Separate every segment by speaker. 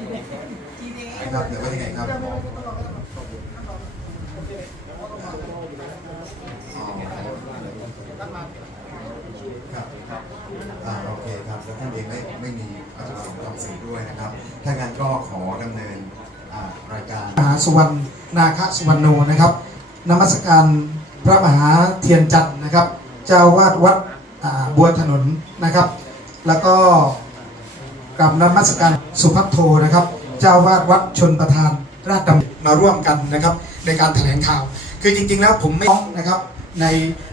Speaker 1: ครับเดี๋ยวว่ายังไงครับครับครับอ่าโอเคครับแล้วท่านเองไม่ไม่มีวัตถุประสงค์ทำสื่อด้วยนะครับ ถ้างั้นก็ขอดำเนินอ่ารายการ
Speaker 2: มหาสุวรรณนาคสุวรรณโนนะครับนมัสการพระมหาเทียนจันทร์นะครับ เจ้าวาดวัดบัวถนนนะครับ แล้วก็ กับนมัสการสุพัทโทนะครับ เจ้าวาดวัดชนประธานราชดำมาร่วมกันนะครับ ในการแถลงข่าว คือจริง ๆ แล้วผมไม่ต้องนะครับ ใน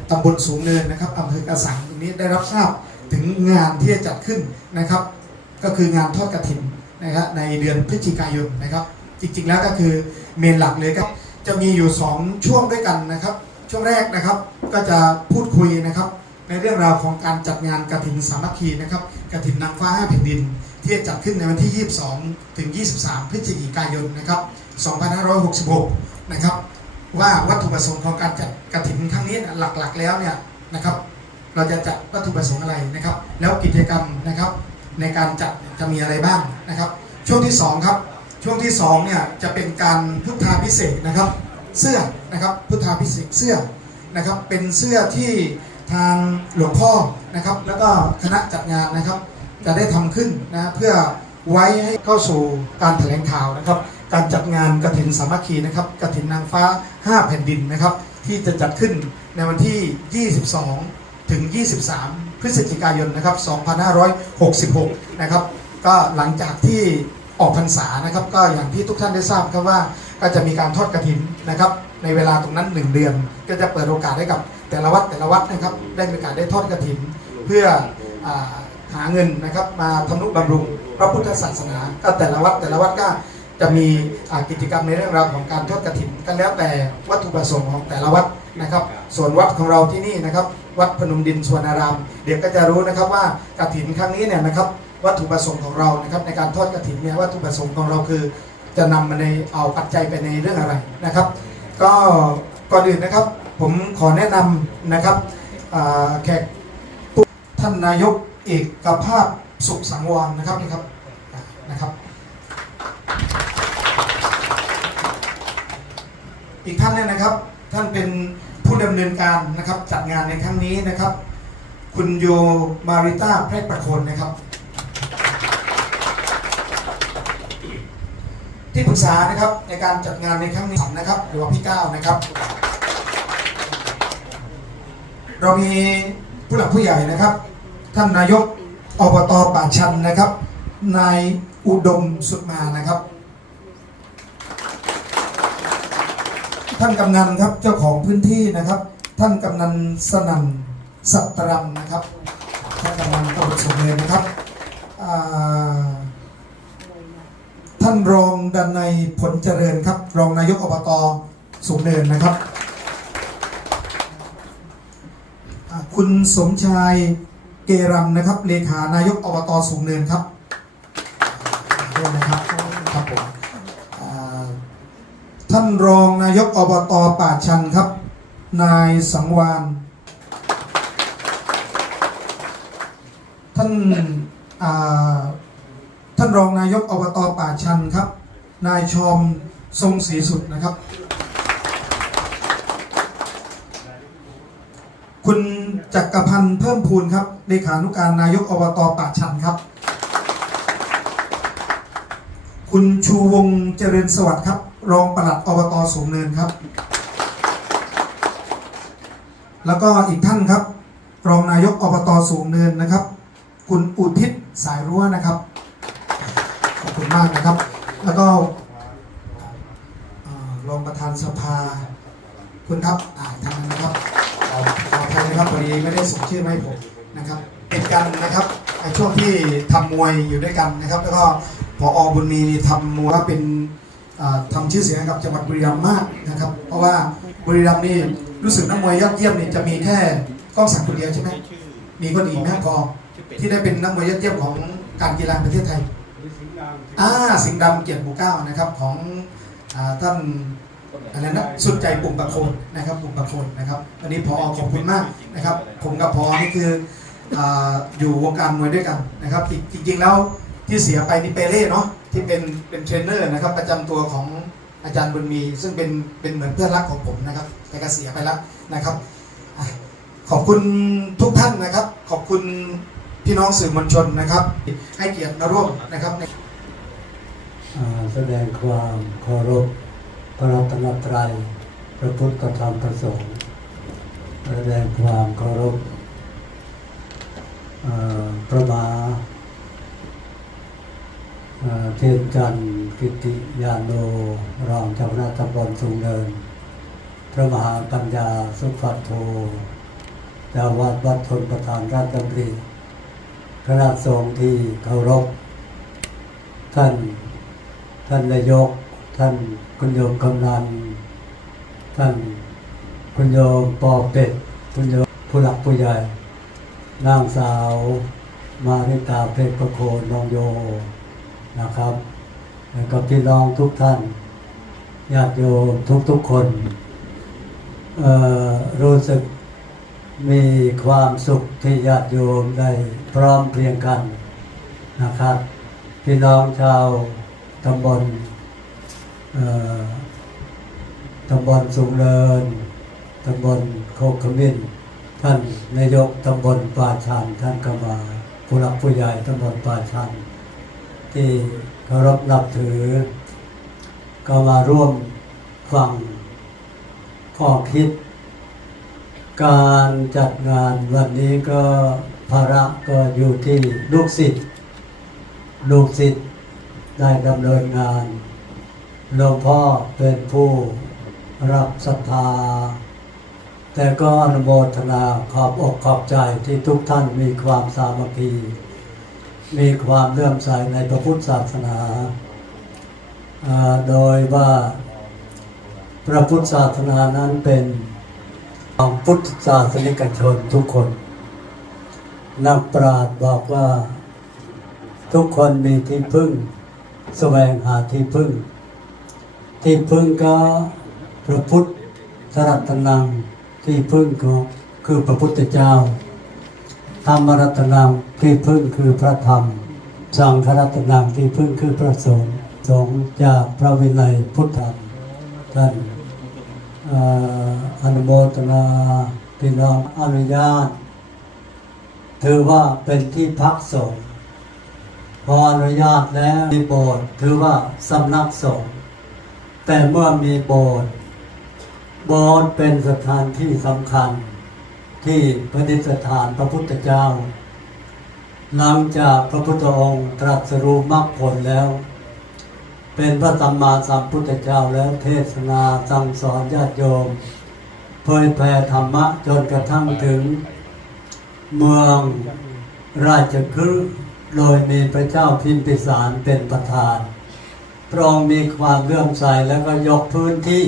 Speaker 2: ตำบลสูงเนินนะครับอำเภอกระสังตรงนี้ได้รับทราบถึงงานที่จะจัดขึ้นนะครับ ก็คืองานทอดกระถิ่นนะครับในเดือนพฤศจิกายนนะครับ จริง ๆ แล้วก็คือเมนหลักเลยก็จะมีอยู่ 2 ช่วงด้วยกันนะครับ ช่วงแรกนะครับก็จะพูดคุยนะครับในเรื่องราวของการจัดงานกระถินสามัคคีนะครับกระถินนางฟ้าห้าแผ่นดิน ที่จะจัดขึ้นในวันที่ 22 ถึง 23 พฤศจิกายนนะครับ 2566 นะครับ ว่าวัตถุประสงค์ของการจัดกระถินครั้งนี้หลักๆ แล้วเนี่ยนะครับ เราจะจัดวัตถุประสงค์อะไรนะครับ แล้วกิจกรรมนะครับในการจัดจะมีอะไรบ้างนะครับ ช่วงที่สองครับ ช่วงที่สองเนี่ยจะเป็นการพุทธาพิเศษนะครับเสื้อนะครับพุทธาพิเศษเสื้อนะครับเป็นเสื้อที่ทางหลวงพ่อนะครับ แล้วก็คณะจัดงานนะครับ จะได้ทำขึ้นนะเพื่อไว้ให้เข้าสู่การแถลงข่าวนะครับ การจัดงานกระถินสามัคคีนะครับกระถินนางฟ้า 5 แผ่นดินนะครับ ที่จะจัดขึ้นในวันที่ 22 ถึง 23 พฤศจิกายนนะครับ 2566 นะครับ ก็หลังจากที่ออกพรรษานะครับ ก็อย่างที่ทุกท่านได้ทราบครับว่าก็จะมีการทอดกระถินนะครับ ในเวลาตรงนั้น 1 เดือน ก็จะเปิดโอกาสให้กับแต่ละวัดแต่ละวัดนะครับ ได้มีการได้ทอดกระถินเพื่ออ หาเงินนะครับมาทำนุบำรุงพระพุทธศาสนา ก็แต่ละวัดแต่ละวัดก็จะมีกิจกรรมในเรื่องราวของการทอดกระถินก็แล้วแต่วัตถุประสงค์ของแต่ละวัดนะครับ ส่วนวัดของเราที่นี่นะครับ วัดพนมดินสวนาราม เดี๋ยวก็จะรู้นะครับว่ากระถินครั้งนี้เนี่ยนะครับวัตถุประสงค์ของเรานะครับในการทอดกระถินเนี่ยวัตถุประสงค์ของเราคือ จะนำมาในเอาปัจจัยไปในเรื่องอะไรนะครับ ก็ก่อนอื่นนะครับผมขอแนะนำนะครับแขกท่านนายก เอกภาพสุขสังวรนะครับนี่ครับนะครับ อีกท่านเนี่ยนะครับท่านเป็นผู้ดำเนินการนะครับจัดงานในครั้งนี้นะครับ คุณโยมาริต้าแพรกประโคนนะครับ ที่ปรึกษานะครับในการจัดงานในครั้งนี้นะครับหรือว่าพี่ก้าวนะครับ เรามีผู้หลักผู้ใหญ่นะครับ ท่านนายกอบตป่าชันนะครับ นายอุดมสุดมานะครับ ท่านกำนันครับเจ้าของพื้นที่นะครับ ท่านกำนันสนั่นสัตรำนะครับท่านกำนันตำบลสูงเนินนะครับท่านรองดันในผลเจริญครับ รองนายกอบตสูงเนินนะครับ คุณสมชาย เกรัมนะครับเลขานายกอบตสูงเนินครับด้วยนะครับครับผมท่านรองนายกอบตป่าชันครับ นายสังวานท่านาท่านรองนายกอบตป่าชันครับ นายชอมทรงศรีสุดนะครับ คุณจักรพันธ์เพิ่มพูนครับเลขานุการนายกอบตป่าชันครับ คุณชูวงเจริญสวัสดิ์ครับ รองปลัดอบตสูงเนินครับ แล้วก็อีกท่านครับ รองนายกอบตสูงเนินนะครับ คุณอุทิศสายรั้วนะครับ ขอบคุณมากนะครับ แล้วก็รองประธานสภาคุณครับอ่าท่านนั้นนะครับ ขอขออภัยนะครับพอดีไม่ได้ส่งชื่อมาให้ผมนะครับเป็นกันนะครับในช่วงที่ทำมวยอยู่ด้วยกันนะครับ แล้วก็พออบุญมีทำมวยว่าเป็นอ่าทำชื่อเสียงให้กับจังหวัดบุรีรัมย์มากนะครับ เพราะว่าบุรีรัมย์นี่รู้สึกนักมวยยอดเยี่ยมนี่จะมีแค่ก้องศักดิ์คนเดียวใช่ไหมมีคนอีกไหมพอที่ได้เป็นนักมวยยอดเยี่ยมของการกีฬาแห่งประเทศไทยอ่าสิงห์ดำเกียรติหมู่เก้านะครับของอาท่าน อะไรนะสุดใจปุ่มประโคนนะครับปุ่มประโคนนะครับวันนี้พอขอบคุณมากนะครับ ผมกับพอนี่คืออยู่วงการมวยด้วยกันนะครับจริงๆแล้วที่เสียไปนี่เปเล่เนาะที่เป็นเป็นเทรนเนอร์นะครับประจำตัวของอาจารย์บุญมี ซึ่งเป็นเป็นเหมือนเพื่อนรักของผมนะครับ แต่ก็เสียไปแล้วนะครับขอบคุณทุกท่านนะครับ ขอบคุณพี่น้องสื่อมวลชนนะครับ ให้เกียรติมาร่วมนะครับ
Speaker 3: แสดงความเคารพ พระรัตนตรัยพระพุทธธรรมประสงค์แสดงความเคารพพระมาเทพจันทร์กิติยาโนรองเจ้าคณะตำบลสูงเนิน พระมหาปัญญาสุภัทโทเจ้าวาดวัดทนประธานราชดำริคณะสงฆ์ที่เคารพ ท่าน ท่านนายก ท่าน คุณโยมกำนันท่านคุณโยมปอเป็ดคุณโยมผู้หลักผู้ใหญ่นางสาว มาริตาเพชรประโคนน้องโยนะครับแล้วก็พี่น้องทุกท่านญาติโยมทุกๆคนรู้สึกมีความสุขที่ญาติโยมได้พร้อมเพรียงกันนะครับ พี่น้องชาวตำบล ตำบลสูงเนินตำบลโคกขมิ้น ท่านนายกตำบลป่าชันท่านก็มาผู้หลักผู้ใหญ่ตำบลป่าชัน ที่เคารพนับถือ ก็มาร่วมฟังข้อคิด การจัดงานวันนี้ก็ภาระก็อยู่ที่ลูกศิษย์ลูกศิษย์ได้ดำเนินงาน หลวงพ่อเป็นผู้รับศรัทธา แต่ก็อนุโมทนาขอบอกขอบใจที่ทุกท่านมีความสามัคคีมีความเลื่อมใสในพระพุทธศาสนา โดยว่าพระพุทธศาสนานั้นเป็นของพุทธศาสนิกชนทุกคน นักปราชญ์บอกว่า ทุกคนมีที่พึ่ง แสวงหาที่พึ่ง ที่พึ่งก็พระพุทธสรัตนัง ที่พึ่งก็คือพระพุทธเจ้า ธรรมรัตนังที่พึ่งคือพระธรรม สังฆรัตนังที่พึ่งคือพระสงฆ์สงฆ์จากพระวินัยพุทธธรรมท่านเอ่ออนุโมทนาพี่น้องอนุญาตถือว่าเป็นที่พักสงฆ์พออนุญาตแล้วมีโบสถ์ถือว่าสำนักสงฆ์ แต่เมื่อมีโบสถ์โบสถ์เป็นสถานที่สำคัญ ที่ประดิษฐานพระพุทธเจ้า หลังจากพระพุทธองค์ตรัสรู้มรรคผลแล้ว เป็นพระสัมมาสัมพุทธเจ้าแล้วเทศนาสั่งสอนญาติโยมเผยแผ่ธรรมะจนกระทั่งถึง เมืองราชคฤห์โดยมีพระเจ้าพิมพิสารเป็นประธาน พระองค์มีความเลื่อมใสแล้วก็ยกพื้นที่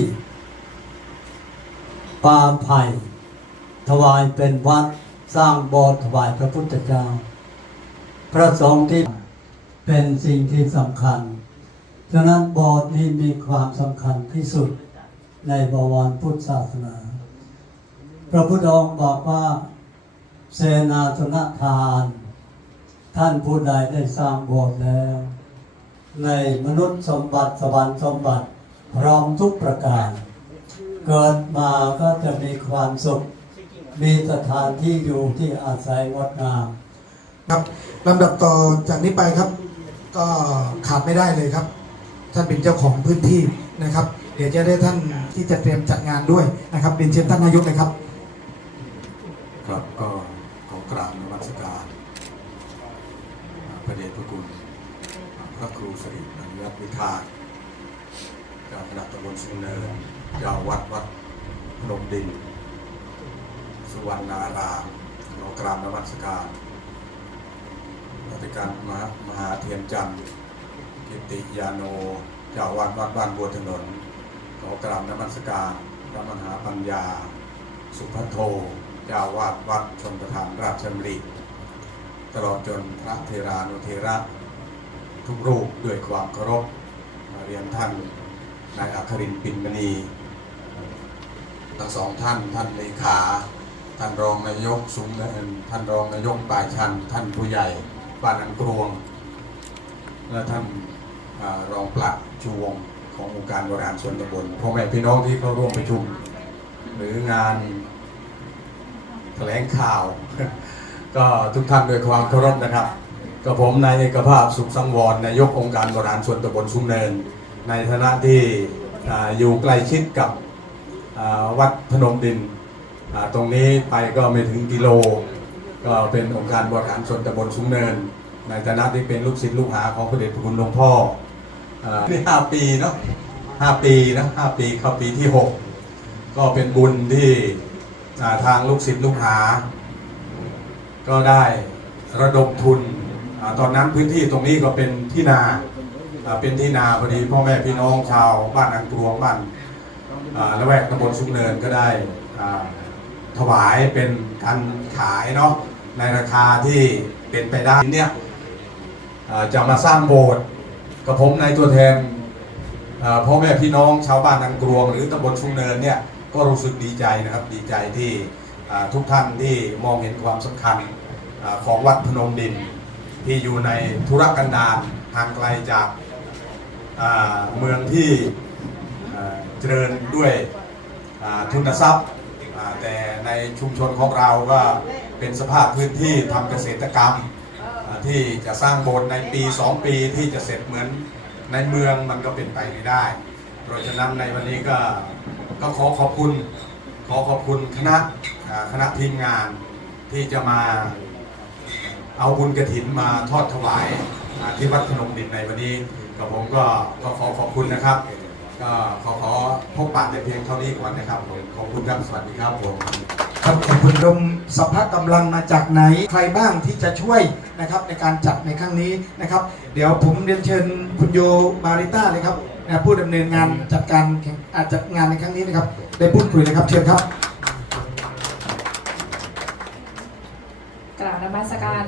Speaker 3: ป่าไผ่ถวายเป็นวัดสร้างโบสถ์ถวายพระพุทธเจ้า พระสงฆ์ที่เป็นสิ่งที่สำคัญฉะนั้นโบสถ์นี้มีความสำคัญที่สุดในบวรพุทธศาสนา พระพุทธองค์บอกว่าเสนาสนทาน ท่านผู้ใดได้สร้างโบสถ์แล้ว ในมนุษย์สมบัติสวรรค์สมบัติพร้อมทุกประการ เกิดมาก็จะมีความสุข มีสถานที่อยู่ที่อาศัยงดงาม
Speaker 2: ครับลำดับต่อจากนี้ไปครับ ก็ขาดไม่ได้เลยครับ ท่านเป็นเจ้าของพื้นที่นะครับ เดี๋ยวจะได้ท่านที่จะเตรียมจัดงานด้วยนะครับเป็นเชิญท่านนายกเลยครับ
Speaker 1: ครับก็ขอกราบนมัสการพระเดชพระคุณ พระครูสิริอนุรัตน์วิทาเจ้าคณะตำบลสุนเนินเจ้าวัดวัดพนมดิน สุวรรณารามขอกราบนมัสการรัติการมหามหาเทียนจันทร์กิติยาโนเจ้าวัดวัดบ้านบัวถนนขอกราบนมัสการพระมหาปัญญา สุภัทโทเจ้าวาดวัดชนประธานราชดำริตลอดจนพระเทรานุเทระ ทุกรูปด้วยความเคารพมาเรียนท่านนายอัครินปินมณีทั้งสองท่านท่านเลขา ท่านรองนายกสุงเนินท่านรองนายกป่ายชัน ท่านผู้ใหญ่บ้านอันกรวง และท่านอรองปลัดชูวงขององค์การบริหารส่วนตำบลพ่อแม่พี่น้องที่เข้าร่วมประชุม หรืองานแถลงข่าว ก็ทุกท่านด้วยความเคารพนะครับ กับผมนายเอกภาพสุขสังวรนายกองค์การบริหารส่วนตำบลสุมเนิน ในฐานะที่อยู่ใกล้ชิดกับวัดพนมดิน ตรงนี้ไปก็ไม่ถึงกิโล ก็เป็นองค์การบริหารส่วนตำบลสุมเนิน ในฐานะที่เป็นลูกศิษย์ลูกหาของพระเดชพระคุณหลวงพ่อนี่ห้าปีเนาะห้าปีนะห้าปีเข้าปีที่หกก็เป็นบุญที่ทางลูกศิษย์ลูกหา ก็ได้ระดมทุน ตอนนั้นพื้นที่ตรงนี้ก็เป็นที่นาเป็นที่นาพอดีพ่อแม่พี่น้องชาวบ้านอังกรวงบ้านละแวกตำบลสุมเนินก็ได้ถวายเป็นการขายเนาะในราคาที่เป็นไปได้เนี่ยจะมาสร้างโบสถ์กับผมในตัวแทนพ่อแม่พี่น้องชาวบ้านอังกรวง หรือตำบลสุมเนินเนี่ยก็รู้สึกดีใจนะครับดีใจที่ทุกท่านที่มองเห็นความสำคัญของวัดพนมดิน ที่อยู่ในธุรกันดารห่างไกลจากาเมืองที่เจริญด้วยทุนทรัพย์ แต่ในชุมชนของเราก็เป็นสภาพพื้นที่ทำเกษตรกรรม ที่จะสร้างโบสถ์ในปี 2 ปีที่จะเสร็จเหมือนในเมืองมันก็เป็นไปไม่ได้ เพราะฉะนั้นในวันนี้ก็ก็ขอขอบคุณขอขอบคุณคณะคณะทีมงานที่จะมา เอาบุญกระถินมาทอดถวายที่วัดพนมดินในวันนี้กับผมก็ก็ขอขอบคุณนะครับ ก็ขอขอพบปะแต่เพียงเท่านี้ก่อนนะครับผมขอบคุณครับสวัสดีครับผม
Speaker 2: ครับขอบคุณรมสภากำลังมาจากไหนใครบ้างที่จะช่วยนะครับในการจัดในครั้งนี้นะครับ เดี๋ยวผมเรียนเชิญคุณโยมาริต้าเลยครับผู้ดำเนินงานจัดการอาจัดงานในครั้งนี้นะครับ ได้พูดคุยเลยครับเชิญครับ
Speaker 4: กราบนมัสการ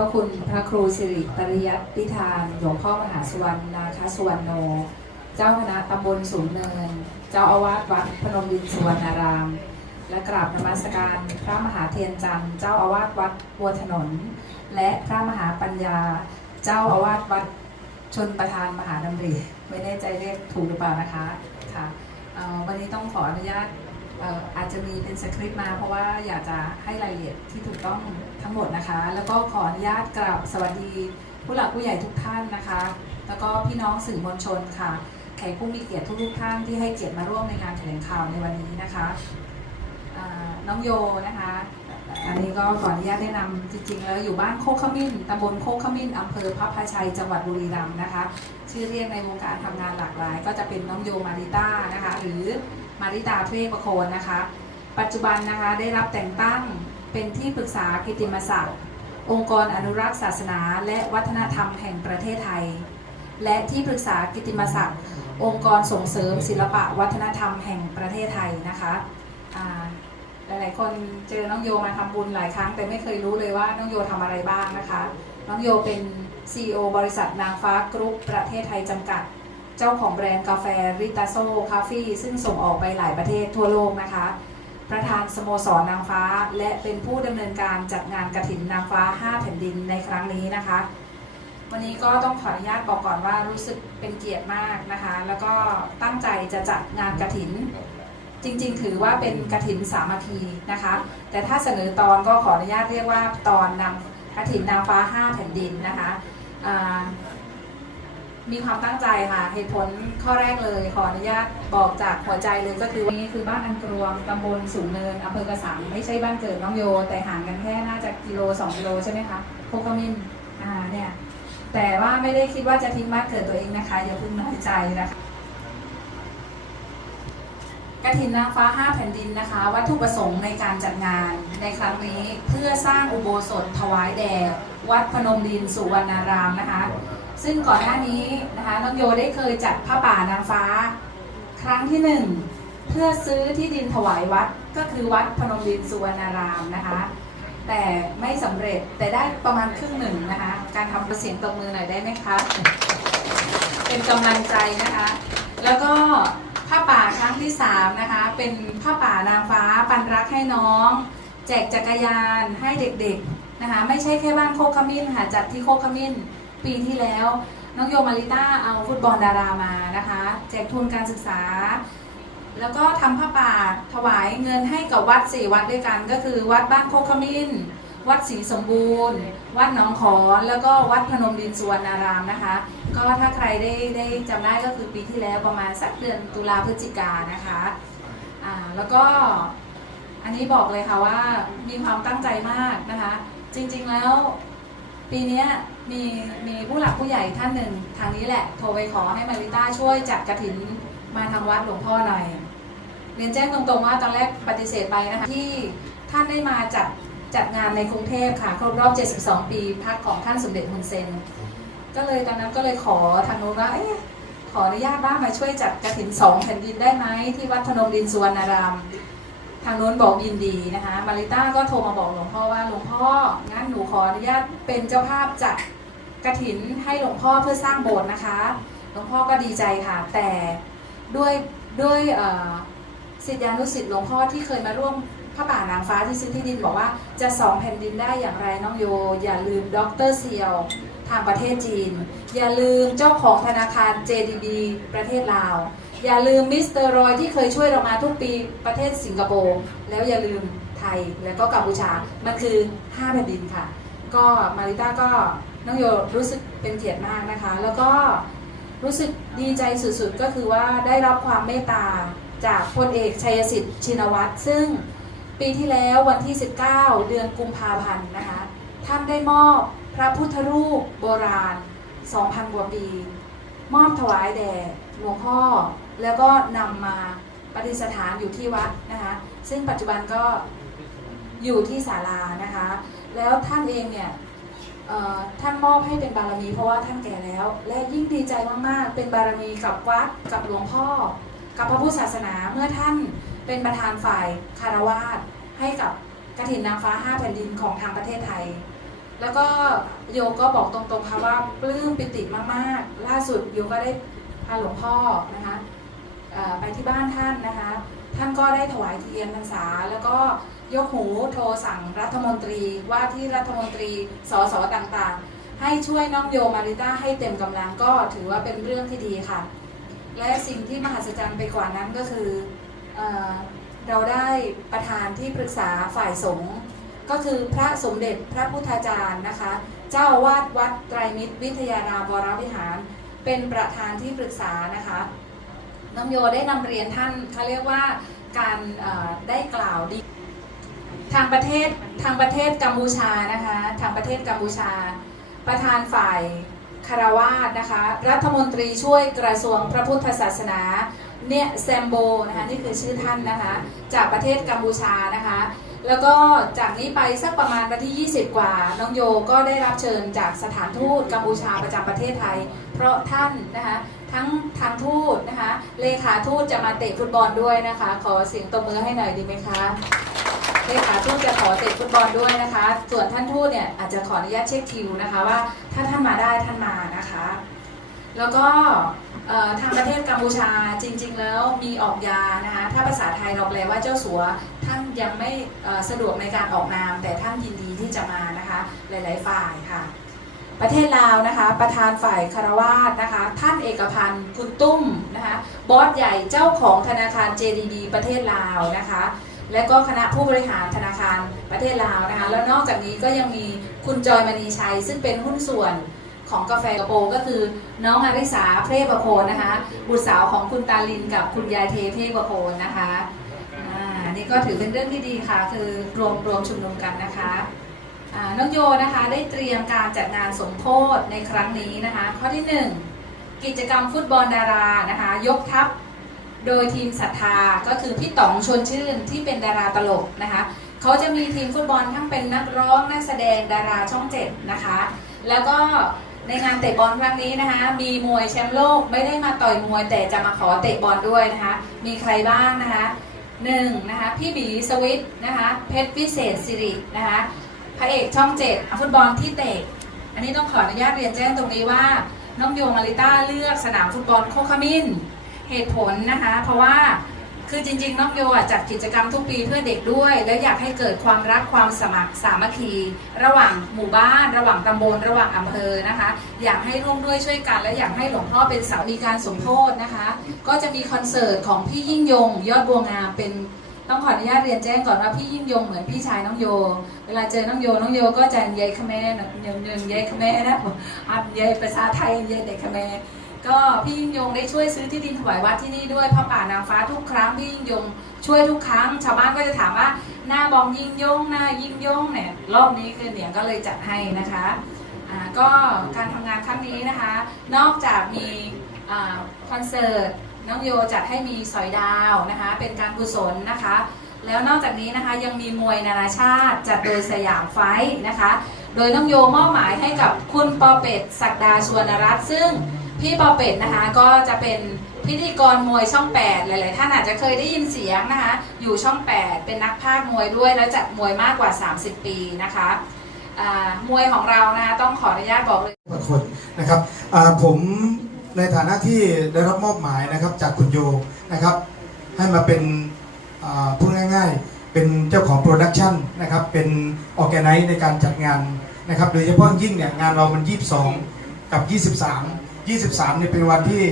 Speaker 4: พระคุณพระครูสิริปริยัติธานหลวงพ่อมหาสุวรรณนาคสุวรรณโน เจ้าคณะตำบลสูงเนิน เจ้าอาวาสวัดพนมดินสุวรรณาราม และกราบนมัสการพระมหาเทียนจันทร์เจ้าอาวาสวัดบัวถนน และพระมหาปัญญา เจ้าอาวาสวัดชนประธานมหาดำริไม่แน่ใจเรียกถูกหรือเปล่านะคะค่ะวันนี้ต้องขออนุญาตอาจจะมีเป็นสคริปต์มาเพราะว่าอยากจะให้รายละเอียดที่ถูกต้อง ทั้งหมดนะคะ แล้วก็ขออนุญาตกราบสวัสดีผู้หลักผู้ใหญ่ทุกท่านนะคะ แล้วก็พี่น้องสื่อมวลชนค่ะ แขกผู้มีเกียรติทุกท่านที่ให้เกียรติมาร่วมในงานแถลงข่าวในวันนี้นะคะน้องโยนะคะ อันนี้ก็ขออนุญาตแนะนำจริงๆ แล้วอยู่บ้านโคกขมิ้นตำบลโคกขมิ้นอำเภอพระพาชัย จังหวัดบุรีรัมย์นะคะ ชื่อเรียกในวงการทำงานหลากหลาย ก็จะเป็นน้องโยมาริต้านะคะ หรือมาริตาเทพประโคนนะคะ ปัจจุบันนะคะได้รับแต่งตั้ง เป็นที่ปรึกษากิติมศักดิ์องค์กรอนุรักษ์ศาสนา และวัฒนธรรมแห่งประเทศไทย และที่ปรึกษากิติมศักดิ์องค์กรส่งเสริมศิลปะวัฒนธรรมแห่งประเทศไทยนะคะหลายๆคนเจอน้องโยมาทำบุญหลายครั้ง แต่ไม่เคยรู้เลยว่าน้องโยทำอะไรบ้างนะคะ น้องโยเป็น CEO บริษัทนางฟ้ากรุ๊ปประเทศไทยจำกัด เจ้าของแบรนด์กาแฟริตาโซคาฟี่ซึ่งส่งออกไปหลายประเทศทั่วโลกนะคะ ประธานสโมสรนางฟ้า และเป็นผู้ดำเนินการจัดงานกระถินนางฟ้า 5 แผ่นดินในครั้งนี้นะคะ วันนี้ก็ต้องขออนุญาตบอกก่อนว่ารู้สึกเป็นเกียรติมากนะคะ แล้วก็ตั้งใจจะจัดงานกระถิน จริงๆ ถือว่าเป็นกระถินสามัคคีนะคะ แต่ถ้าเสนอตอนก็ขออนุญาตเรียกว่าตอนนำกระถินนางฟ้า 5 แผ่นดินนะคะอ่า มีความตั้งใจค่ะเหตุผลข้อแรกเลย ขออนุญาตบอกจากหัวใจเลยก็คือวันนี้คือบ้านอันกรวงตำบลสูงเนินอำเภอกระสังไม่ใช่บ้านเกิดน้องโย แต่ห่างกันแค่น่าจะกิโลสองกิโลใช่ไหมคะโคกขมินอ่าเนี่ยแต่ว่าไม่ได้คิดว่าจะทิ้งบ้านเกิดตัวเองนะคะอย่าเพิ่งน้อยใจนะคะกฐินนางฟ้า5แผ่นดินนะคะ วัตถุประสงค์ในการจัดงานในครั้งนี้เพื่อสร้างอุโบสถถวายแด่วัดพนมดินสุวรรณารามนะคะ ซึ่งก่อนหน้านี้นะคะน้องโยได้เคยจัดผ้าป่านางฟ้า ครั้งที่หนึ่งเพื่อซื้อที่ดินถวายวัดก็คือวัดพนมดินสุวรรณารามนะคะ แต่ไม่สำเร็จแต่ได้ประมาณครึ่งหนึ่งนะคะ การทำเสียงตบมือหน่อยได้ไหมคะเป็นกำลังใจนะคะ แล้วก็ผ้าป่าครั้งที่สามนะคะ เป็นผ้าป่านางฟ้าปันรักให้น้อง แจกจักรยานให้เด็กๆนะคะ ไม่ใช่แค่บ้านโคกขมิ้นค่ะจัดที่โคกขมิ้น ปีที่แล้วน้องโยมาริต้าเอาฟุตบอลดารามานะคะแจกทุนการศึกษา แล้วก็ทำผ้าป่าถวายเงินให้กับวัดสี่วัดด้วยกันก็คือ วัดบ้านโคกขมิ้น วัดศรีสมบูรณ์ วัดหนองขอนแล้วก็วัดพนมดินสุวรรณารามนะคะ ก็ถ้าใครได้ได้จำได้ก็คือปีที่แล้วประมาณสักเดือนตุลาพฤศจิกานะคะอ่าแล้วก็อันนี้บอกเลยค่ะว่ามีความตั้งใจมากนะคะ จริงๆแล้ว ปีนี้มีมีผู้หลักผู้ใหญ่ท่านหนึ่งทางนี้แหละ โทรไปขอให้มาริต้าช่วยจัดกระถินมาทางวัดหลวงพ่อหน่อยเรียนแจ้งตรงๆว่าตอนแรกปฏิเสธไปนะคะที่ท่านได้มาจัดจัดงานในกรุงเทพค่ะ ครบรอบ 72 ปีพักของท่านสมเด็จฮุนเซน ก็เลยตอนนั้นก็เลยขอทางโน้นว่าขออนุญาตบ้างมาช่วยจัดกระถินสองแผ่นดินได้ไหมที่วัดพนมดินสุวรรณาราม ทางโน้นบอกยินดีนะคะ มาริต้าก็โทรมาบอกหลวงพ่อว่าหลวงพ่องั้นหนูขออนุญาตเป็นเจ้าภาพจัดกระถินให้หลวงพ่อเพื่อสร้างโบสถ์นะคะ หลวงพ่อก็ดีใจค่ะ แต่ด้วยด้วยเอ่อศิานุศิษย์หลวงพ่อที่เคยมาร่วมพระป่านางฟ้าที่ซื้อที่ดินบอกว่าจะสองแผ่นดินได้อย่างไรน้องโย อย่าลืมด็อกเตอร์เซียวทางประเทศจีน อย่าลืมเจ้าของธนาคาร JDB ประเทศลาว อย่าลืมมิสเตอร์รอยที่เคยช่วยเรามาทุกปีประเทศสิงคโปร์แล้วอย่าลืมไทยแล้วก็กัมพูชา มันคือ 5 แผ่นดินค่ะ ก็มาริต้าก็น้องโยรู้สึกเป็นเกียรติมากนะคะ แล้วก็รู้สึกดีใจสุดๆ ก็คือว่าได้รับความเมตตาจากพลเอกชัยสิทธิ์ชินวัตรซึ่งปีที่แล้ววันที่ 19 เดือนกุมภาพันธ์นะคะ ท่านได้มอบพระพุทธรูปโบราณ 2,000 กว่าปี มอบถวายแด่หลวงพ่อ แล้วก็นำมาประดิษฐานอยู่ที่วัดนะคะซึ่งปัจจุบันก็อยู่ที่ศาลานะคะ แล้วท่านเองเนี่ยท่านมอบให้เป็นบารมีเพราะว่าท่านแก่แล้ว และยิ่งดีใจมากๆ เป็นบารมีกับวัดกับหลวงพ่อ กับพระพุทธศาสนาเมื่อท่านเป็นประธานฝ่ายคารวาสให้กับกฐินนางฟ้าห้าแผ่นดินของทางประเทศไทย แล้วก็โยก็บอกตรงๆค่ะว่าปลื้มปิติมากๆ ล่าสุดโยก็ได้พาหลวงพ่อนะคะ ที่บ้านท่านนะคะ ท่านก็ได้ถวายเทียนพรรษา แล้วก็ยกหูโทรสั่งรัฐมนตรีว่าที่รัฐมนตรีสสต่างๆ ให้ช่วยน้องโยมาริต้าให้เต็มกำลังก็ถือว่าเป็นเรื่องที่ดีค่ะ และสิ่งที่มหัศจรรย์ไปกว่านั้นก็คือเอเราได้ประธานที่ปรึกษาฝ่ายสงฆ์ก็คือพระสมเด็จพระพุทธาจารย์นะคะ เจ้าอาวาดวัดไตรมิตรวิทยารามวรวิหาร เป็นประธานที่ปรึกษานะคะ น้องโยได้นำเรียนท่านเขาเรียกว่าการได้กล่าวดี ทางประเทศทางประเทศกัมพูชานะคะทางประเทศกัมพูชา ประธานฝ่ายคารวาสนะคะรัฐมนตรีช่วยกระทรวงพระพุทธศาสนาเนี่ยแซมโบนะคะนี่คือชื่อท่านนะคะจากประเทศกัมพูชานะคะ แล้วก็จากนี้ไปสักประมาณวันที่ 20 กว่า น้องโยก็ได้รับเชิญจากสถานทูตกัมพูชาประจำประเทศไทย เพราะท่านนะคะทั้งทางทูตนะคะเลขาทูตจะมาเตะฟุตบอลด้วยนะคะ ขอเสียงตบมือให้หน่อยดีไหมคะเลขาทูตจะขอเตะฟุตบอลด้วยนะคะ ส่วนท่านทูตเนี่ยอาจจะขออนุญาตเช็คคิวนะคะว่าถ้าท่านมาได้ท่านมานะคะ แล้วก็ ทางประเทศกัมพูชาจริง ๆ แล้วมีออกยานะคะถ้าภาษาไทยเราแปลว่าเจ้าสัวท่านยังไม่สะดวกในการออกนาม แต่ท่านยินดีที่จะมานะคะหลาย ๆ ฝ่ายค่ะ ประเทศลาวนะคะ ประธานฝ่ายคารวาสนะคะ ท่านเอกพันธ์คุณตุ้มนะคะบอสใหญ่เจ้าของธนาคาร JDB ประเทศลาวนะคะ และก็คณะผู้บริหารธนาคารประเทศลาวนะคะแล้วนอกจากนี้ก็ยังมีคุณจอยมณีชัยซึ่งเป็นหุ้นส่วน ของกาแฟกระโปก็คือน้องอาริสาเพรประโคนนะคะบุตรสาวของคุณตาลินกับคุณยายเทเพประโคนนะคะอ่าอันนี่ก็ถือเป็นเรื่องที่ดีค่ะ คือรวมรวมชุมนุมกันนะคะอ่าน้องโยนะคะได้เตรียมการจัดงานสมโพธในครั้งนี้นะคะ ข้อที่หนึ่งกิจกรรมฟุตบอลดารานะคะ ยกทัพโดยทีมศรัทธาก็คือพี่ต๋องชวนชื่นที่เป็นดาราตลกนะคะเขาจะมีทีมฟุตบอลทั้งเป็นนักร้องนักแสดงดาราช่องเจ็ดนะคะ แล้วก็ ในงานเตะบอลครั้งนี้นะคะ มีมวยแชมป์โลกไม่ได้มาต่อยมวยแต่จะมาขอเตะบอลด้วยนะคะ มีใครบ้างนะคะหนึ่งนะคะพี่บีสวิตนะคะเพชรวิเศษสิรินะคะพระเอกช่องเจ็ดฟุตบอลที่เตะ อันนี้ต้องขออนุญาตเรียนแจ้งตรงนี้ว่าน้องโยมาริต้าเลือกสนามฟุตบอลโคคามินเหตุผลนะคะ เพราะว่า คือจริงๆ น้องโยจัดกิจกรรมทุกปีเพื่อเด็กด้วย แล้วอยากให้เกิดความรักความสมัครสามัคคี ระหว่างหมู่บ้าน ระหว่างตำบลระหว่างอำเภอนะคะ อยากให้ร่วมด้วยช่วยกัน และอยากให้หลวงพ่อเป็นเสามีการสมโพธนะคะ ก็จะมีคอนเสิร์ตของพี่ยิ่งยง ยอดบัวงามเป็นต้องขออนุญาตเรียนแจ้งก่อนว่าพี่ยิ่งยงเหมือนพี่ชายน้องโย เวลาเจอน้องโยน้องโยก็จะเยยขแม่นะเยินเยินเยยขแม่นะอันเยยภาษาไทยเยยเด็กขแม่ ก็พี่ยิ่งยงได้ช่วยซื้อที่ดินถวายวัดที่นี่ด้วยพระป่านางฟ้าทุกครั้งพี่ยิ่งยงช่วยทุกครั้ง ชาวบ้านก็จะถามว่าหน้าบองยิ่งยงหน้ายิ่งยงเนี่ยรอบนี้คือเนี่ยก็เลยจัดให้นะคะก็การทำงานครั้งนี้นะคะ นอกจากมีอคอนเสิร์ตน้องโยจัดให้มีสอยดาวนะคะ เป็นการกุศลนะคะ แล้วนอกจากนี้นะคะยังมีมวยนานาชาติจัดโดยสยามไฟท์นะคะ โดยน้องโยมอบหมายให้กับคุณปอเป็ดศักดาสุวรรณรัตน์ซึ่ง พี่ปอเป็ดนะคะก็จะเป็นพิธีกรมวยช่อง 8 หลาย ๆ ท่านอาจจะเคยได้ยินเสียงนะคะ อยู่ช่อง 8 เป็นนักพากย์มวยด้วย แล้วจัดมวยมากกว่า 30 ปีนะคะมวยของเรานะคะต้องขออนุญาตบอกเลย
Speaker 2: บางคนนะครับผมในฐานะที่ได้รับมอบหมายนะครับจากคุณโยนะครับ ให้มาเป็นพูดง่าย ๆ เป็นเจ้าของโปรดักชันนะครับ เป็นออแกไนซ์ในการจัดงานนะครับ โดยเฉพาะยิ่งเนี่ยงานเรามัน 22 กับ 23 23เนี่ยเป็นวันที่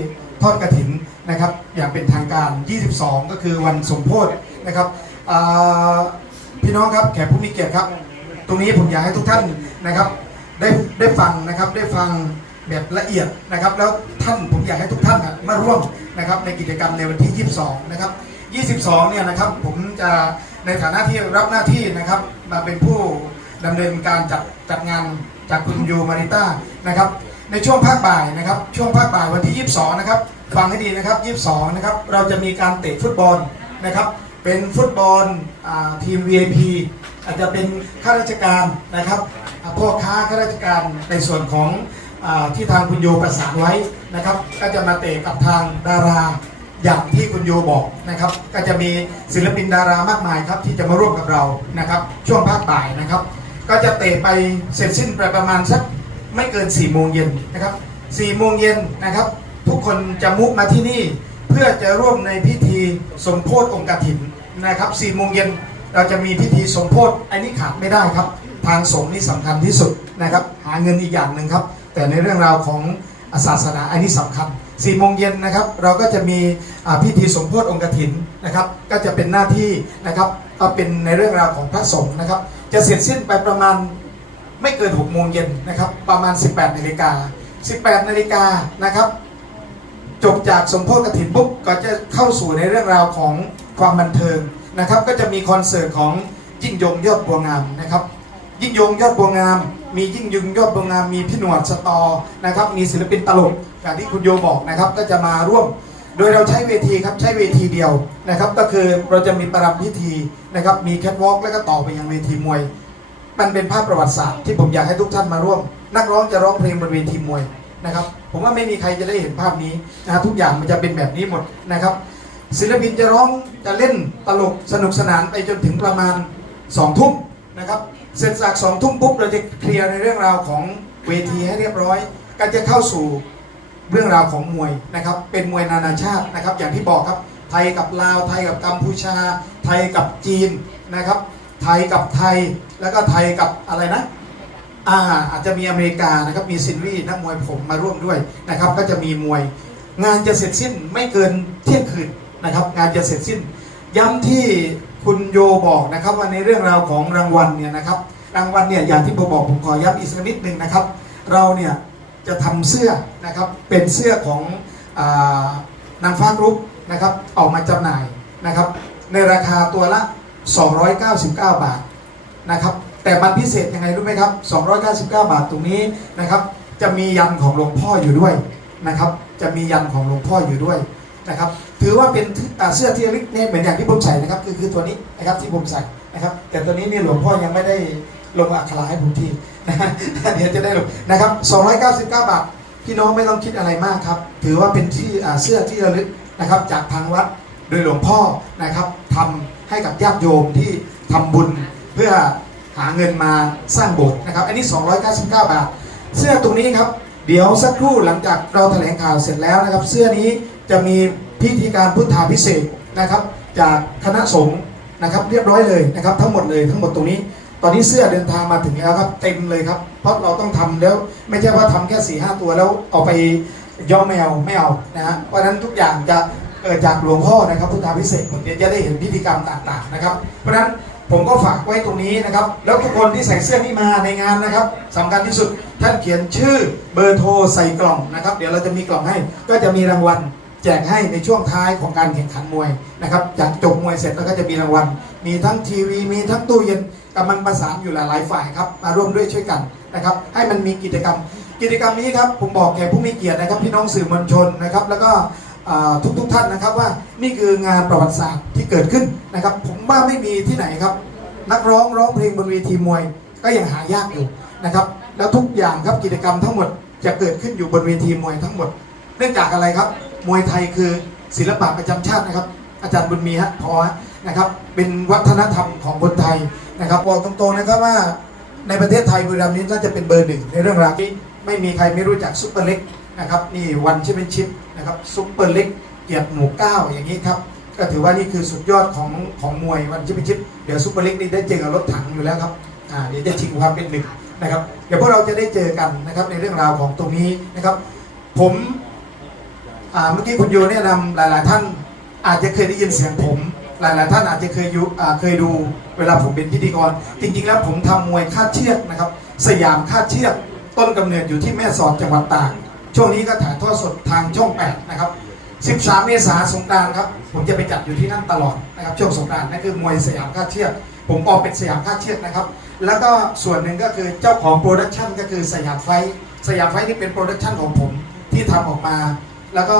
Speaker 2: ทอดกระถินนะครับอย่างเป็นทางการ 22 ก็คือวันสมโพธินะครับพี่น้องครับแขกผู้มีเกียรติครับ ตรงนี้ผมอยากให้ทุกท่านนะครับได้ได้ฟังนะครับได้ฟังแบบละเอียดนะครับ แล้วท่านผมอยากให้ทุกท่านมาร่วมนะครับในกิจกรรมในวันที่ 22 นะครับ 22 เนี่ยนะครับผมจะในฐานะที่รับหน้าที่นะครับมาเป็นผู้ดำเนินการจัดจัดงานจากคุณยูมาริต้านะครับ ในช่วงภาคบ่ายนะครับ ช่วงภาคบ่ายวันที่ 22 นะครับ ฟังให้ดีนะครับ 22 นะครับ เราจะมีการเตะฟุตบอลนะครับ เป็นฟุตบอลอทีม VIP อาจจะเป็นข้าราชการนะครับพ่อค้าข้าราชการในส่วนของอที่ทางคุณโยประสานไว้นะครับ ก็จะมาเตะกับทางดาราอย่างที่คุณโยบอกนะครับ ก็จะมีศิลปินดารามากมายครับที่จะมาร่วมกับเรานะครับ ช่วงภาคบ่ายนะครับ ก็จะเตะไปเสร็จสิ้นไปประมาณสัก ไม่เกิน4ี่โมงเย็นนะครับ4ี่โมงเย็นนะครับ ทุกคนจะมุกมาที่นี่ เพื่อจะร่วมในพิธีสมโพธิองค์กฐินนะครับ4ี่โมงเย็นเราจะมีพิธีสมโพธิอันนี้ขาดไม่ได้ครับ ทางสงฆ์นี่สำคัญที่สุดนะครับ หาเงินอีกอย่างหนึ่งครับ แต่ในเรื่องราวของศาสนาอันนี้สำคัญ4ี่โมงเย็นนะครับเราก็จะมีพิธีสมโพธิองค์กฐินนะครับ ก็จะเป็นหน้าที่นะครับก็เป็นในเรื่องราวของพระสงฆ์นะครับ จะเสร็จสิ้นไปประมาณ ไม่เกิน6โมงเย็นนะครับ ประมาณ 18นาฬิกา18นาฬิกานะครับ จบจากสมโพธิกฐินปุ๊บก็จะเข้าสู่ในเรื่องราวของความบันเทิงนะครับ ก็จะมีคอนเสิร์ตของยิ่งยงยอดบัวงามนะครับ ยิ่งยงยอดบัวงาม มียิ่งยงยอดบัวงาม มีพี่หนวดสตอนะครับ มีศิลปินตลกอย่างที่คุณโยบอกนะครับ ก็จะมาร่วม โดยเราใช้เวทีครับใช้เวทีเดียวนะครับ ก็คือเราจะมีประรำพิธีนะครับ มีแคทวอล์กแล้วก็ต่อไปยังเวทีมวย มันเป็นภาพประวัติศาสตร์ที่ผมอยากให้ทุกท่านมาร่วม นักร้องจะร้องเพลงบนเวทีมวยนะครับ ผมว่าไม่มีใครจะได้เห็นภาพนี้นะฮะทุกอย่างมันจะเป็นแบบนี้หมดนะครับ ศิลปินจะร้องจะเล่นตลกสนุกสนานไปจนถึงประมาณสองทุ่มนะครับ เสร็จจากสองทุ่มปุ๊บเราจะเคลียร์ในเรื่องราวของเวทีให้เรียบร้อย ก็จะเข้าสู่เรื่องราวของมวยนะครับ เป็นมวยนานาชาตินะครับ อย่างที่บอกครับ ไทยกับลาว ไทยกับกัมพูชา ไทยกับจีนนะครับ ไทยกับไทยแล้วก็ไทยกับอะไรนะอ่าอาจจะมีอเมริกานะครับมีซินวีนักมวยผมมาร่วมด้วยนะครับ ก็จะมีมวย งานจะเสร็จสิ้นไม่เกินเที่ยงคืนนะครับ งานจะเสร็จสิ้น ย้ำที่คุณโยบอกนะครับว่าในเรื่องราวของรางวัลเนี่ยนะครับรางวัลเนี่ยอย่างที่ผมบอกผมขอย้ำอีกสักนิดหนึ่งนะครับ เราเนี่ยจะทำเสื้อนะครับเป็นเสื้อของอนางฟ้ากรุ๊ปนะครับออกมาจำหน่ายนะครับ ในราคาตัวละ 299 บาทนะครับแต่มันพิเศษยังไงรู้ไหมครับ 299 บาทตรงนี้นะครับ จะมียันของหลวงพ่ออยู่ด้วยนะครับ จะมียันของหลวงพ่ออยู่ด้วยนะครับ ถือว่าเป็นเสื้อที่ระลึกเนี่ยเหมือนอย่างที่ผมใส่นะครับคือคือตัวนี้นะครับที่ผมใส่นะครับ แต่ตัวนี้เนี่ยหลวงพ่อยังไม่ได้ลงอักขระให้ผมทีนะเดี๋ยวจะได้ลงนะครับ 299 บาทพี่น้องไม่ต้องคิดอะไรมากครับ ถือว่าเป็นที่เสื้อที่ระลึกนะครับ จากทางวัดโดยหลวงพ่อนะครับทำ ให้กับญาติโยมที่ทำบุญเพื่อหาเงินมาสร้างโบสถ์นะครับ อันนี้ 299 บาท เสื้อตรงนี้ครับ เดี๋ยวสักครู่หลังจากเราแถลงข่าวเสร็จแล้วนะครับ เสื้อนี้จะมีพิธีการพุทธาพิเศษนะครับ จากคณะสงฆ์นะครับ เรียบร้อยเลยนะครับ ทั้งหมดเลยทั้งหมดตรงนี้ ตอนนี้เสื้อเดินทางมาถึงแล้วครับ เต็มเลยครับ เพราะเราต้องทำแล้วไม่ใช่ว่าทำแค่4ี่ห้าตัวแล้วเอาไปย้อมแมวไม่เอานะฮะเพราะนั้นทุกอย่างจะ เกิดจากหลวงพ่อนะครับพุทธาพิเศษกผมจะได้เห็นพิธีกรรมต่างๆนะครับ เพราะฉะนั้นผมก็ฝากไว้ตรงนี้นะครับ แล้วทุกคนที่ใส่เสื้อนี้มาในงานนะครับสำคัญที่สุดท่านเขียนชื่อเบอร์โทรใส่กล่องนะครับ เดี๋ยวเราจะมีกล่องให้ ก็จะมีรางวัลแจกให้ในช่วงท้ายของการแข่งขันมวยนะครับจากจบมวยเสร็จแล้วก็จะมีรางวัล มีทั้งทีวี มีทั้งตู้เย็นกำลังประสานอยู่หลายๆฝ่ายครับมาร่วมด้วยช่วยกันนะครับ ให้มันมีกิจกรรม กิจกรรมนี้ครับผมบอกแก่ผู้มีเกียรตินะครับพี่น้องสื่อมวลชนนะครับ แล้วก็ ทุกทุกท่านนะครับว่านี่คืองานประวัติศาสตร์ที่เกิดขึ้นนะครับ ผมว่าไม่มีที่ไหนครับ นักร้องร้องเพลงบนเวทีมวย ก็ยังหายากอยู่นะครับ แล้วทุกอย่างครับกิจกรรมทั้งหมดจะเกิดขึ้นอยู่บนเวทีมวยทั้งหมด เนื่องจากอะไรครับ มวยไทยคือศิลปะประจำชาตินะครับ อาจารย์บุญมีฮะพอนะครับเป็นวัฒนธรรมของคนไทยนะครับบอกตรงๆนะครับว่าในประเทศไทยบุรีรัมย์นี้น่าจะเป็นเบอร์หนึ่งในเรื่องราวที่ไม่มีใครไม่รู้จักซุปเปอร์เล็กนะครับนี่วันแชมเปี้ยนชิพ นะครับซุปเปอร์เล็กเกียรติหมู่เก้าอย่างนี้ครับก็ถือว่านี่คือสุดยอดของของมวยวันชมเปี้ยนชิพเดี๋ยวซุปเปอร์เล็กนี่ได้เจอกับรถถังอยู่แล้วครับอ่าเดี๋ยวจะชิงความเป็นหนึ่งนะครับเดี๋ยวพวกเราจะได้เจอกันนะครับในเรื่องราวของตรงนี้นะครับ ผมอ่าเมื่อกี้คุณโยแนะนำหลาย ๆ ท่านอาจจะเคยได้ยินเสียงผม หลาย ๆ ท่านอาจจะเคยอยูอ่าเคยดูเวลาผมเป็นพิธีกร จริง ๆ แล้วผมทำมวยคาดเชือกนะครับ สยามคาดเชือกต้นกำเนิดอยู่ที่แม่สอดจังหวัดตาก ช่วงนี้ก็ถ่ายทอดสดทางช่อง 8 นะครับ 13 เมษายนสงกานต์ครับ ผมจะไปจัดอยู่ที่นั่นตลอดนะครับ ช่วงสงกานต์นั่นคือมวยสยามคาเชือกผมออกเป็นสยามคาเชือกนะครับ แล้วก็ส่วนหนึ่งก็คือเจ้าของโปรดักชันก็คือสยามไฟ สยามไฟท์นี่เป็นโปรดักชันของผมที่ทำออกมา แล้วก็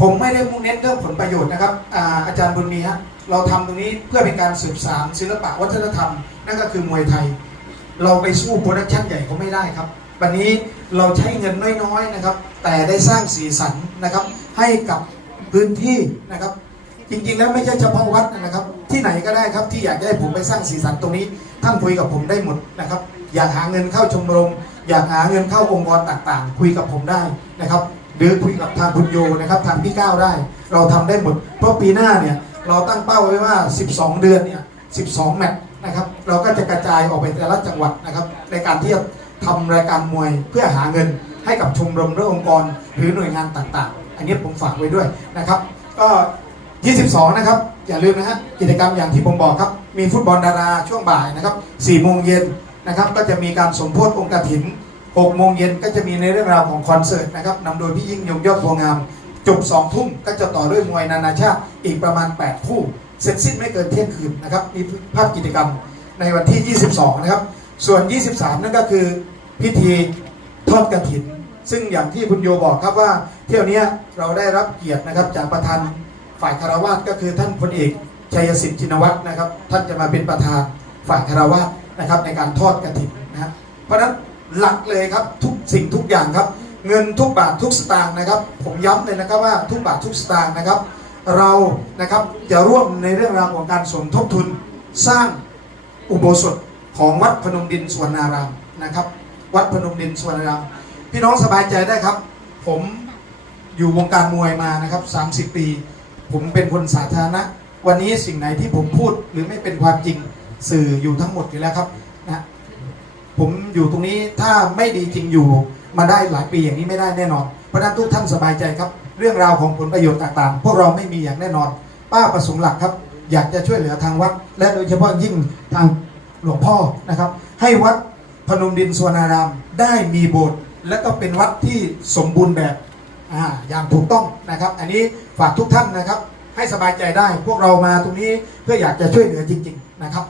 Speaker 2: ผมไม่ได้มุ่งเน้นเรื่องผลประโยชน์นะครับอาอาจารย์บุญมีฮะเราทำตรงนี้เพื่อเป็นการสืบสานศิลปะวัฒนธรรม นั่นก็คือมวยไทย เราไปสู้โปรดักชันใหญ่เขาไม่ได้ครับ วันนี้เราใช้เงินน้อยๆนะครับ แต่ได้สร้างสีสันนะครับ ให้กับพื้นที่นะครับ จริงๆแล้วไม่ใช่เฉพาะวัดนะครับ ที่ไหนก็ได้ครับที่อยากให้ผมไปสร้างสีสันตรงนี้ ท่านคุยกับผมได้หมดนะครับ อยากหาเงินเข้าชมรม อยากหาเงินเข้าองค์กรต่างๆ คุยกับผมได้นะครับหรือคุยกับทางคุณโยนะครับทางพี่ก้าวได้ เราทำได้หมด เพราะปีหน้าเนี่ยเราตั้งเป้าไว้ว่า 12 เดือนเนี่ย 12 แมตช์นะครับ เราก็จะกระจายออกไปแต่ละจังหวัดนะครับ ในการที่จะ ทำรายการมวยเพื่อหาเงินให้กับชมรมหรือองค์กร หรือหน่วยงานต่างๆ อันนี้ผมฝากไว้ด้วยนะครับ ก็ 22 นะครับ อย่าลืมนะฮะกิจกรรมอย่างที่ผมบอกครับ มีฟุตบอลดาราช่วงบ่ายนะครับ4โมงเย็นนะครับ ก็จะมีการสมโพธิองค์กฐิน6โมงเย็นก็จะมีในเรื่องราวของคอนเสิร์ตนะครับนำโดยพี่ยิ่งยงยอดบัวงาม จบ2ทุ่มก็จะต่อด้วยมวยนานาชาติอีกประมาณ 8 คู่ เสร็จสิ้นไม่เกินเที่ยงคืนนะครับนี่ภาพกิจกรรมในวันที่ 22 นะครับ ส่วน 23 นั่นก็คือ พิธีทอดกระถิน ซึ่งอย่างที่คุณโยบอกครับว่า เที่ยวเนี้ยเราได้รับเกียรตินะครับจากประธานฝ่ายคารวาสก็คือท่านพลเอกชัยสิทธิ์ชินวัตรนะครับ ท่านจะมาเป็นประธานฝ่ายคารวาสนะครับในการทอดกระถินนะ เพราะฉะนั้นหลักเลยครับทุกสิ่งทุกอย่างครับ เงินทุกบาททุกสตางค์นะครับ ผมย้ำเลยนะครับว่าทุกบาททุกสตางค์นะครับ เรานะครับจะร่วมในเรื่องราวของการสมทบทุนสร้างอุโบสถของวัดพนมดินสวนารามนะครับ วัดพนมดินสวนารามพี่น้องสบายใจได้ครับ ผมอยู่วงการมวยมานะครับ 30 ปี ผมเป็นคนสาธารณะ วันนี้สิ่งไหนที่ผมพูดหรือไม่เป็นความจริงสื่ออยู่ทั้งหมดอยู่แล้วครับนะผมอยู่ตรงนี้ถ้าไม่ดีจริงอยู่มาได้หลายปีอย่างนี้ไม่ได้แน่นอนเพราะนั้นทุกท่านสบายใจครับ เรื่องราวของผลประโยชน์ต่างๆ พวกเราไม่มีอย่างแน่นอน ป้าประสงค์หลักครับ อยากจะช่วยเหลือทางวัด และโดยเฉพาะยิ่งทางหลวงพ่อนะครับ ให้วัด พนมดินสวนารามได้มีโบสถ์และก็เป็นวัดที่สมบูรณ์แบบอ่าอย่างถูกต้องนะครับ อันนี้ฝากทุกท่านนะครับ ให้สบายใจได้พวกเรามาตรงนี้เพื่ออยากจะช่วยเหลือจริง ๆ นะครับ